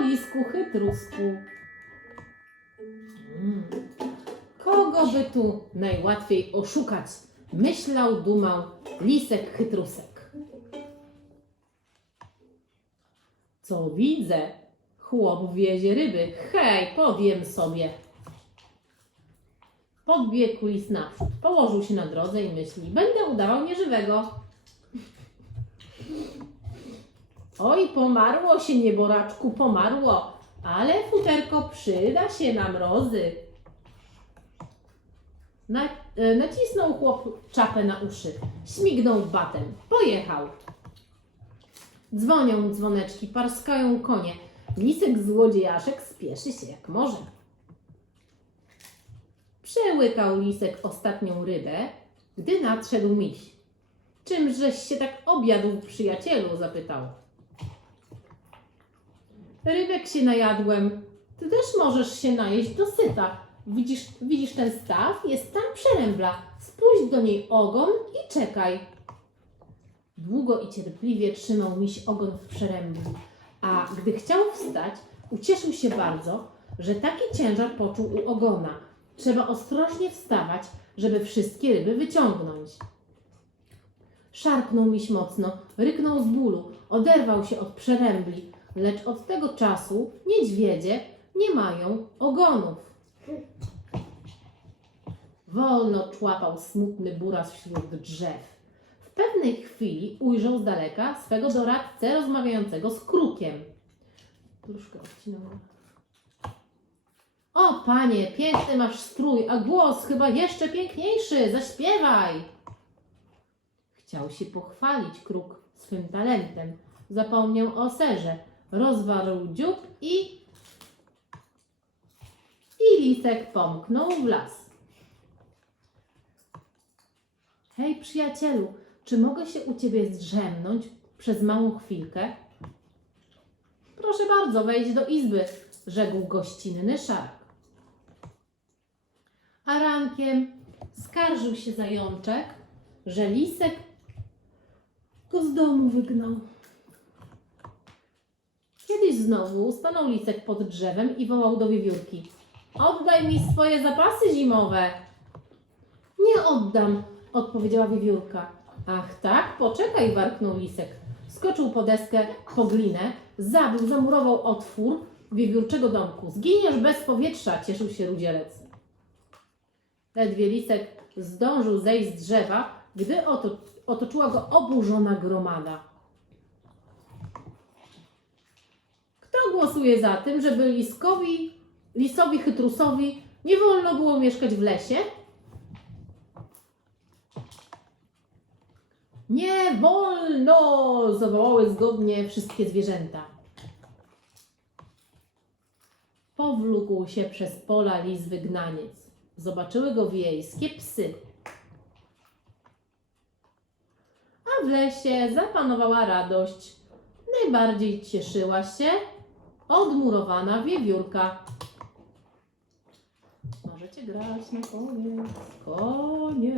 lisku chytrusku. Kogo by tu najłatwiej oszukać? Myślał, dumał lisek chytrusek. Co widzę? Chłop wiezie ryby. Hej, powiem sobie. Podbiegł lis naprzód. Położył się na drodze i myśli, będę udawał nieżywego. Oj, pomarło się nieboraczku, pomarło, ale futerko przyda się na mrozy. Na, e, nacisnął chłop czapę na uszy, śmignął batem, pojechał. Dzwonią dzwoneczki, parskają konie. Lisek złodziejaszek spieszy się jak może. Przełykał lisek ostatnią rybę, gdy nadszedł miś. Czymżeś się tak obiadł, przyjacielu? zapytał. Rybek się najadłem. Ty też możesz się najeść do syta. Widzisz, widzisz ten staw? Jest tam przerębla. Spuść do niej ogon i czekaj. Długo i cierpliwie trzymał miś ogon w przerębli, a gdy chciał wstać, ucieszył się bardzo, że taki ciężar poczuł u ogona. Trzeba ostrożnie wstawać, żeby wszystkie ryby wyciągnąć. Szarpnął miś mocno, ryknął z bólu, oderwał się od przerębli, lecz od tego czasu niedźwiedzie nie mają ogonów. Wolno człapał smutny buras wśród drzew. W pewnej chwili ujrzał z daleka swego doradcę rozmawiającego z krukiem. O, panie, piękny masz strój, a głos chyba jeszcze piękniejszy. Zaśpiewaj! Chciał się pochwalić kruk swym talentem. Zapomniał o serze. Rozwarł dziób i... I lisek pomknął w las. Hej, przyjacielu, czy mogę się u ciebie zdrzemnąć przez małą chwilkę? Proszę bardzo, wejdź do izby, rzekł gościnny szarak. A rankiem skarżył się zajączek, że lisek go z domu wygnał. Kiedyś znowu stanął lisek pod drzewem i wołał do wiewiórki. Oddaj mi swoje zapasy zimowe. Nie oddam, odpowiedziała wiewiórka. Ach tak, poczekaj, warknął lisek. Skoczył po deskę, po glinę, zabił, zamurował otwór wiewiórczego domku. Zginiesz bez powietrza, cieszył się rudzielec. Ledwie lisek zdążył zejść z drzewa, gdy oto, otoczyła go oburzona gromada. Głosuje za tym, żeby liskowi, lisowi chytrusowi nie wolno było mieszkać w lesie? Nie wolno! zawołały zgodnie wszystkie zwierzęta. Powlókł się przez pola lis wygnaniec. Zobaczyły go wiejskie psy. A w lesie zapanowała radość. Najbardziej cieszyła się odmurowana wiewiórka. Możecie grać na koniec. Koniec.